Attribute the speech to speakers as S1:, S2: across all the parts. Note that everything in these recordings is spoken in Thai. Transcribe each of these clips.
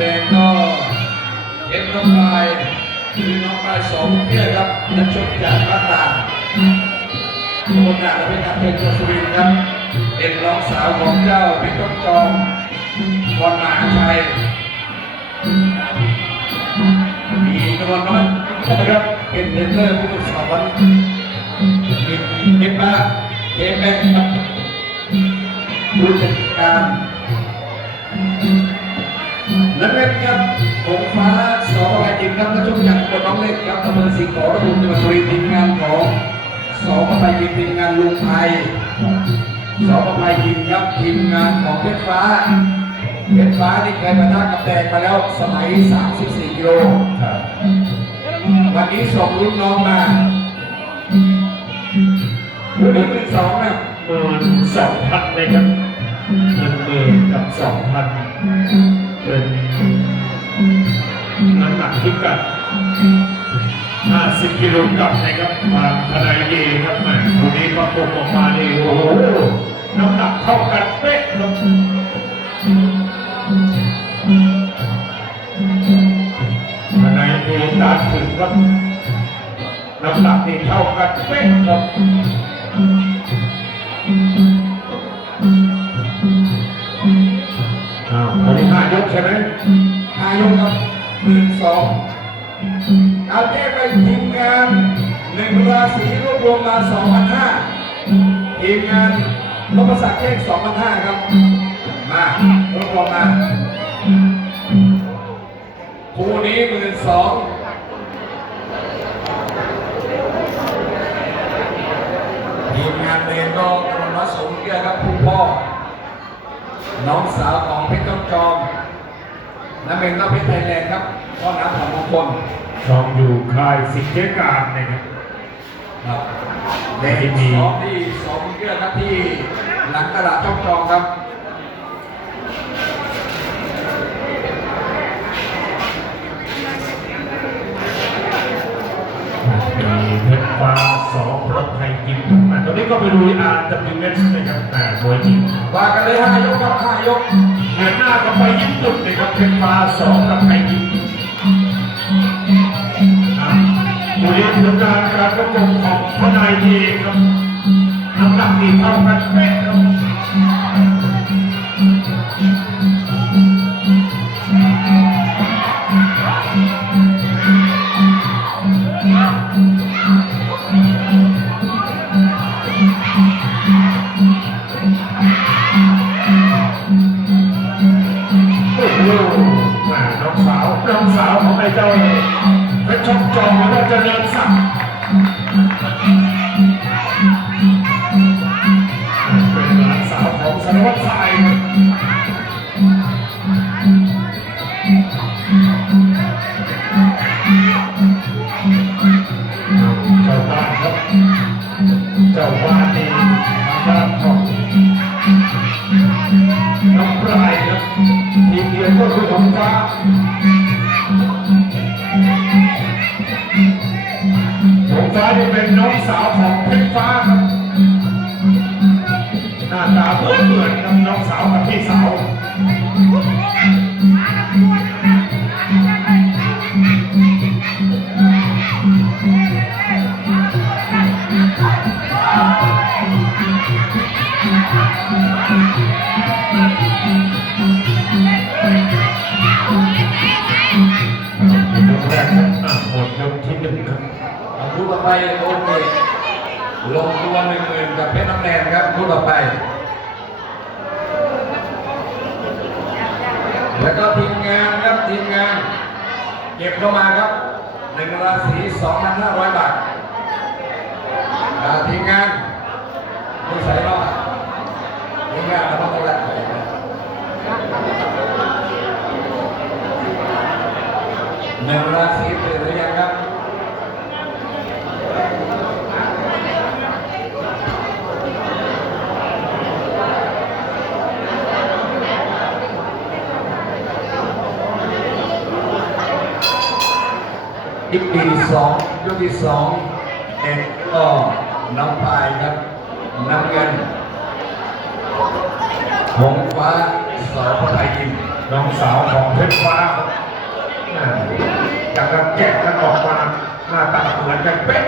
S1: แดงก็เอ็นน้องลายคือน้องลายสองเนี่ยครับนักชกจากบ้านตาคนหน้าและเป็นนักเพชรสุรินครับเป็นน้องสาวของเจ้าเป็นต้นจอมวันมหาชัยมีนวนน้อยนะครับเป็นเทรนเนอร์ผู้ฝึกสอนมีเอฟอาเอฟเอครับผู้จัดการ ผมฟ้าสอไอจิมครับนักชกจากจังหวัดน้องเล็กครับอำเภอสิงห์ขอระบุจังหวัดสุรินทร์ทีมงานของสอพระไพยิมทีมงานลุงไทยสอพระไพยิมครับทีมงานของเพชรฟ้าเพชรฟ้านี่เคยปะทะกับแดงมาแล้วสมัย 34 กิโลวันนี้ส่งรุ่นน้องมารุ่นนี้เป็นสองนะ
S2: หมื่นสองพันเลยครับหนึ่งหมื่นกับสองพันเป็น พิกัด 50 กิโลกรัมนะครับทางทนายเยครับแหมวันนี้ประกบออกมานี่โอ้โหน้ำหนักเท่ากันเป๊ะครับทนายเยตาถึงครับน้ำหนักนี่เท่ากันเป๊ะครับอ้าววันนี้ห้ายกใช่ไหม
S1: อายกครับ หมื่นสองเอาแจ้ไปทีมงานหนึ่งราศีรวบรวมมาสองพันห้าทีมงานรบประสักแจ้งสองพันห้าครับ มารวบรวมมาคู่นี้หมื่นสองทีมงานเรียนก็กรมสมเกียรติครับคุณพ่อ น้องสาวของเพชรต้องจอม น้ำเองก็เพชรไทยแลนด์ครับพ่อน้ำของมงคล
S2: ซ้อมอยู่ค่ายสิทธิการนะครับ
S1: ครับเด็กสองที่สองเกื้อครับที่หลังตลาดช่องจองครับ
S2: มีเพชรฟ้าสองรถไทยยิมอะตอนนี้ก็ไปดูอาร์ดับยูเอสนะครับอ่ามวยจริง
S1: ว่ากันเลยห้ายกครับห้ายก
S2: เดือนหน้าก็ไปญี่ปุ่นนะครับเพชรฟ้าสองรถไทยยิมอะวันนี้ผลงานการประกบของทนายเยครับน้ำหนักดีเท่ากันเป๊ะ ไปเจ้าเพชรช่องจอมแล้วก็เจริญศักดิ์ สาวของเพชรฟ้าครับหน้าตาเหมือนเหมือนกับน้องสาวกับพี่สาวยกแรกครับหมดยกที่หนึ่งครับ
S1: คู่ต่อไปโอเคลงตัวหนึ่งหมื่นกับเพชรน้ำแดงครับคู่ต่อไป แล้วก็ทีมงานครับทีมงาน เก็บเข้ามาครับหนึ่งราศีสองพันห้าร้อยบาททีมงานผู้ใส่รอดทีมงานเราต้องรักษาหนึ่งราศีตื่นรือยังครับ ยก ที่สองยกที่สองเด็กก็น้ำพายครับน้ำเงินหงฟ้าสาวพระไทยยิม
S2: น้องสาวของเพชรฟ้าอยาจากการแกะกันออกมาหน้าตาเหมือนกันเป๊ะ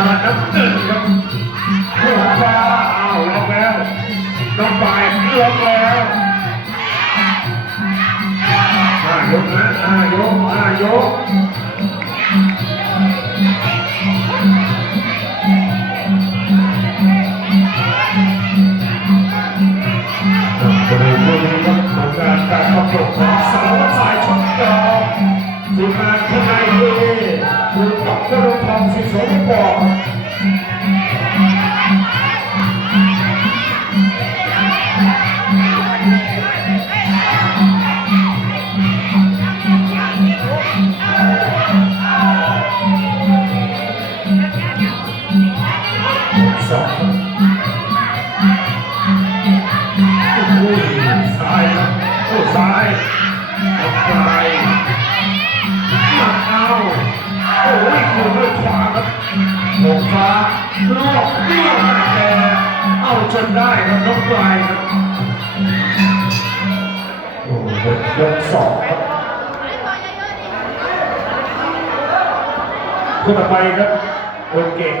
S2: าน้ำหนึ่งครับน้องฟ้าเอาล็อกแล้วน้องปลายล็อกแล้วห้ายกนะห้ายกห้ายก ได้ครับน้องปลายครับโอ้โหยกสองครับคู่ต่อไปครับคนเก่ง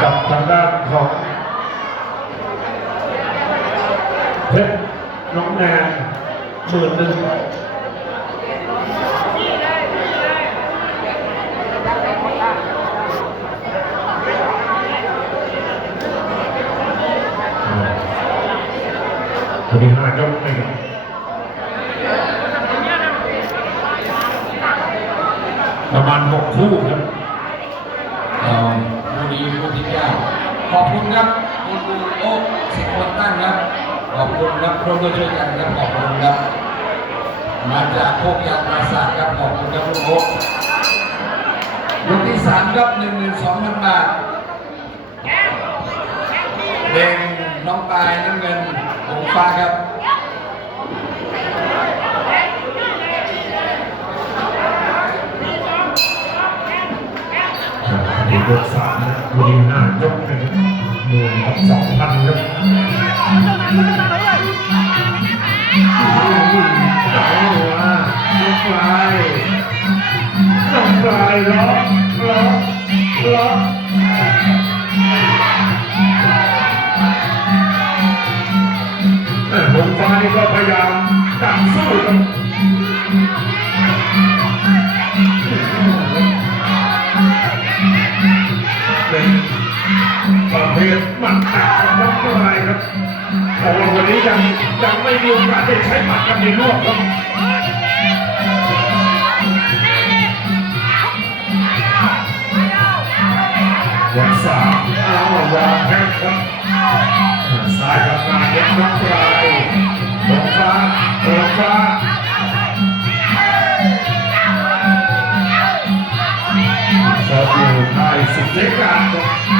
S2: กับทางด้านของเพชรน้องแนนหมื่นหนึ่ง วันนี้ห้ายกหนึ่งประมาณหกคู่ครับ
S1: เอ่อผู้ดีผู้ที่เก้าขอบคุณครับคุณดูโอ๊คสิบคนตั้งครับ ขอบคุณครับร่วมด้วยช่วยกันครับขอบคุณครับ มาจากโคกยางปราสาทครับขอบคุณครับคุณโอ๊คยกที่สามครับหนึ่งหมื่นสองพันบาทเด้งน้องปลายน้ำเงิน ฟ้าครับ
S2: ดียกสามนะบุรีห้ายกหนึ่งหมื่นกับสองพันครับเอาว่ายกปลายยกปลายล็อกล็อก มัดหนักของน้องปลายครับแต่ว่าวันนี้ยังยังไม่มีโอกาสได้ใช้หมัดกันในรอบครับวันสามเอาวางแข้งครับซ้ายกับหน้าเด็กน้องปลายบงฟ้าบงฟ้าสอบอยู่ในสิบเจ็ดการครับทางด้าน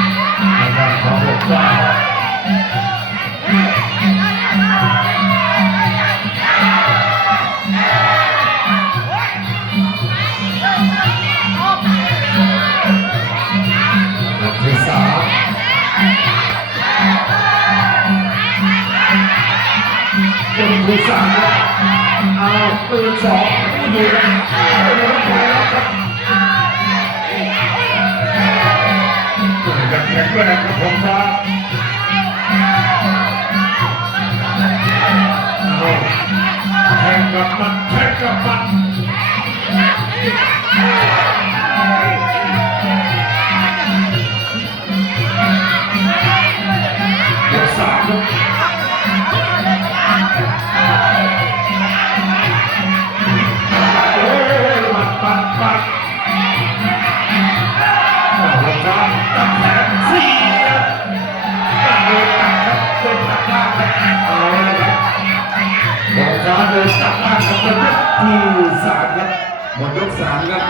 S2: ปืนสองอยู่กัน ยังแข็งแรงครับผมฟ้าเอาแข่งกับมันแข่งกับมัน กลับบ้านกับเป็นยกที่สามครับ
S1: หมดยกสามครับ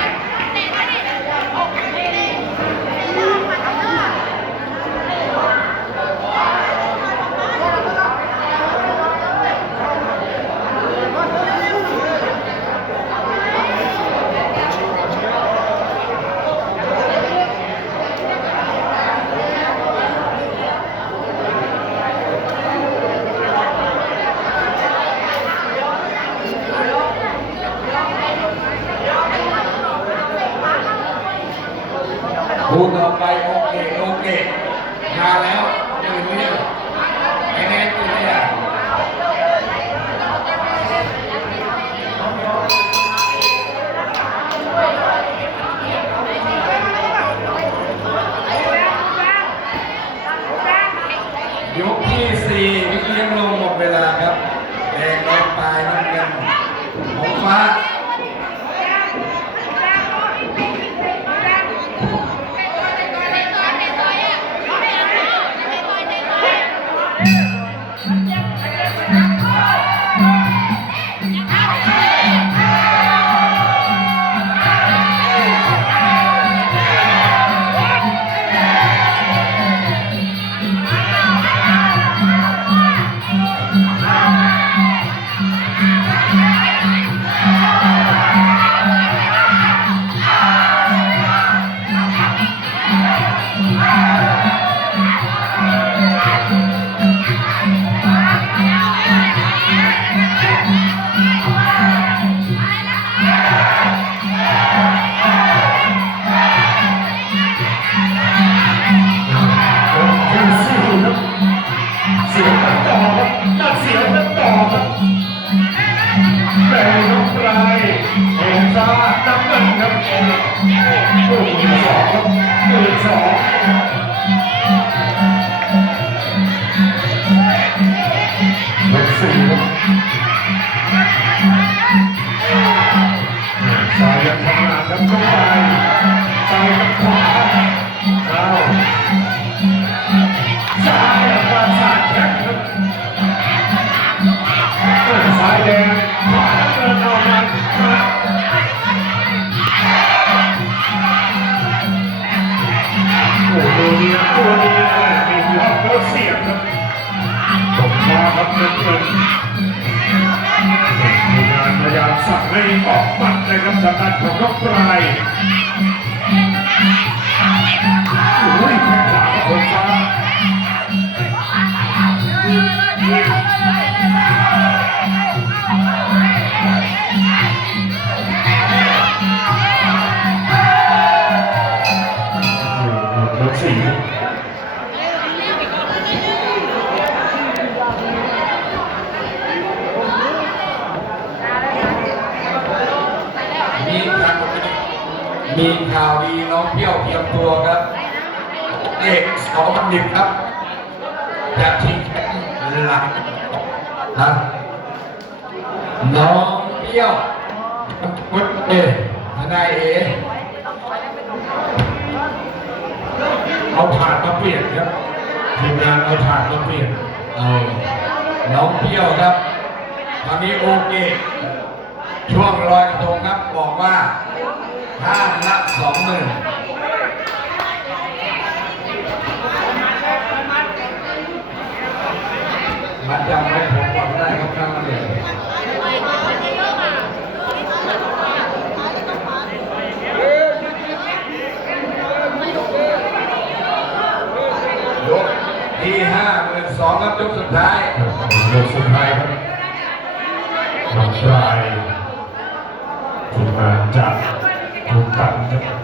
S1: คู่ต่อไปโอเคโอเคมาแล้วตื่นหรือยัำเงิน
S2: ครับโอ้โหสองครับหนึ่งสอง กินพยายามสั่งให้ออกหมัดเลยครับทางด้านของนกปลายโอ้ยแข้งขวาของคนฟ้า
S1: มีข่าวดีน้องเที่ยวเตรียมตัวครับ เอกสองบัณฑิตครับจะชิงแชมป์หลักนะน้องเที่ยวพุทธเอ๋นายเอ๋
S2: เอาถาดมาเปลี่ยนครับทีมงานเอาถาดมาเปลี่ยน
S1: เอาน้องเที่ยวครับตอนนี้โอเคช่วงลอยกระทงครับบอกว่า ห้างละสองหมื่นมันจำไว้ผมบอกได้ครับครั้งละหนึ่งยกที่ห้าหมื่นสองครับยกสุดท้าย
S2: ยกสุดท้ายครับน้องปลายทีมงานจากทุกตัน ครับ